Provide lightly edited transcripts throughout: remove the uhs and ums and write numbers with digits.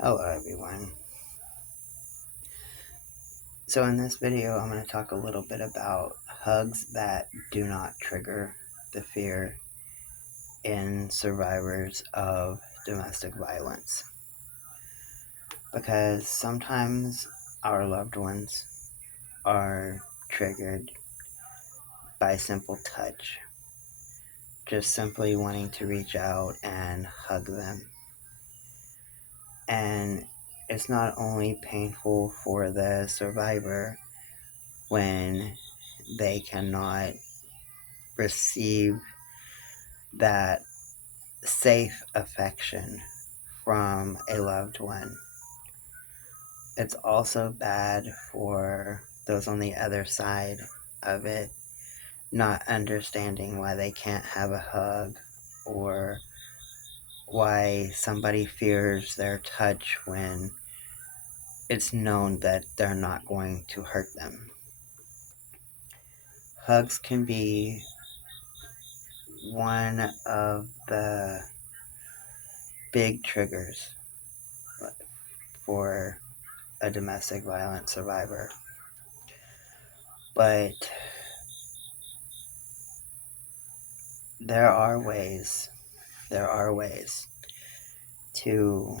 Hello everyone. So in this video I'm going to talk a little bit about hugs that do not trigger the fear in survivors of domestic violence. Because sometimes our loved ones are triggered by simple touch, just simply wanting to reach out and hug them. And it's not only painful for the survivor when they cannot receive that safe affection from a loved one. It's also bad for those on the other side of it, not understanding why they can't have a hug or why somebody fears their touch when it's known that they're not going to hurt them. Hugs can be one of the big triggers for a domestic violence survivor. But there are ways to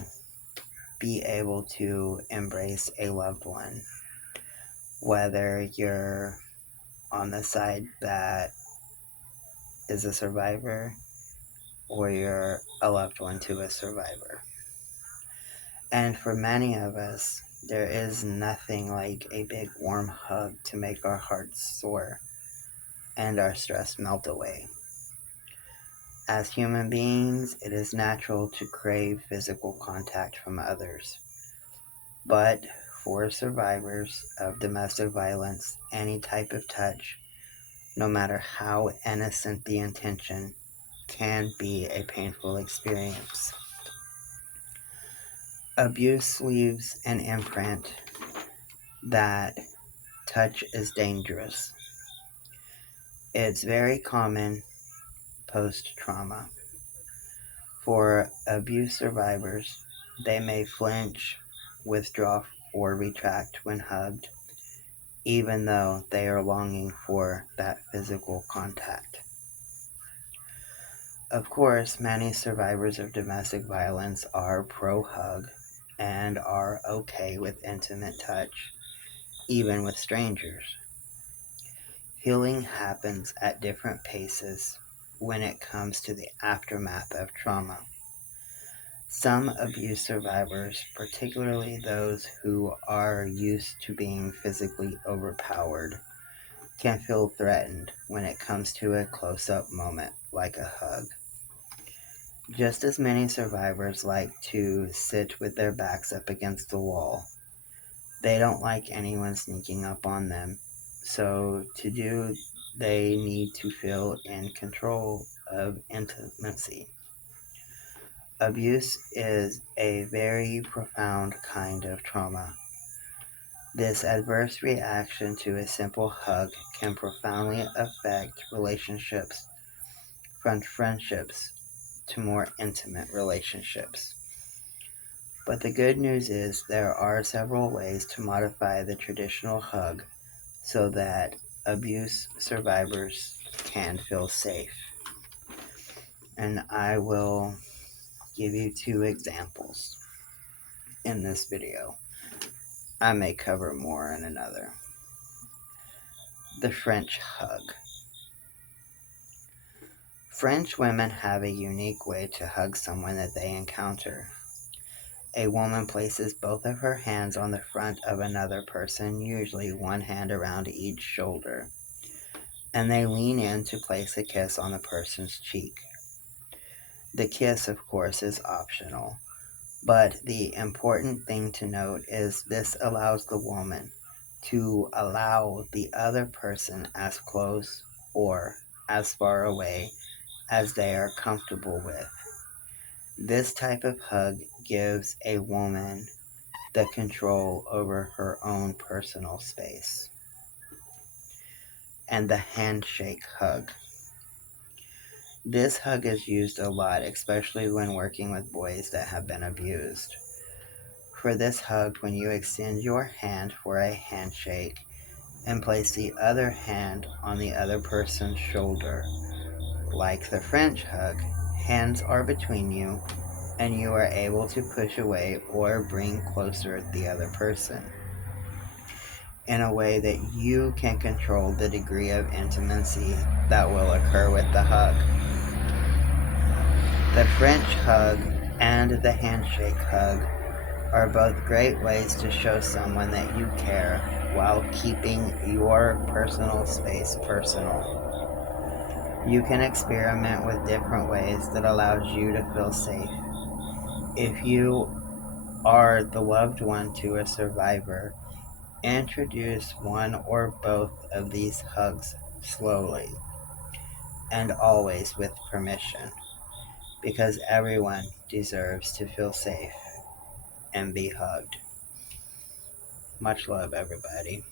be able to embrace a loved one, whether you're on the side that is a survivor or you're a loved one to a survivor. And for many of us, there is nothing like a big warm hug to make our hearts soar and our stress melt away. As human beings, it is natural to crave physical contact from others. But for survivors of domestic violence, any type of touch, no matter how innocent the intention, can be a painful experience. Abuse leaves an imprint that touch is dangerous. It's very common post-trauma. For abuse survivors, they may flinch, withdraw, or retract when hugged, even though they are longing for that physical contact. Of course, many survivors of domestic violence are pro-hug and are okay with intimate touch, even with strangers. Healing happens at different paces when it comes to the aftermath of trauma. Some abuse survivors, particularly those who are used to being physically overpowered, can feel threatened when it comes to a close-up moment like a hug. Just as many survivors like to sit with their backs up against the wall, they don't like anyone sneaking up on them. So they need to feel in control of intimacy. Abuse is a very profound kind of trauma. This adverse reaction to a simple hug can profoundly affect relationships, from friendships to more intimate relationships. But the good news is there are several ways to modify the traditional hug so that abuse survivors can feel safe. And I will give you two examples in this video. I may cover more in another. The French hug. French women have a unique way to hug someone that they encounter. A woman places both of her hands on the front of another person, usually one hand around each shoulder, and they lean in to place a kiss on the person's cheek. The kiss, of course, is optional, but the important thing to note is this allows the woman to allow the other person as close or as far away as they are comfortable with. This type of hug gives a woman the control over her own personal space. And the handshake hug. This hug is used a lot, especially when working with boys that have been abused. for this hug when you extend your hand for a handshake and place the other hand on the other person's shoulder. Like the French hug, hands are between you and you are able to push away or bring closer the other person in a way that you can control the degree of intimacy that will occur with the hug. The French hug and the handshake hug are both great ways to show someone that you care while keeping your personal space personal. You can experiment with different ways that allows you to feel safe. If you are the loved one to a survivor, introduce one or both of these hugs slowly and always with permission, because everyone deserves to feel safe and be hugged. Much love, everybody.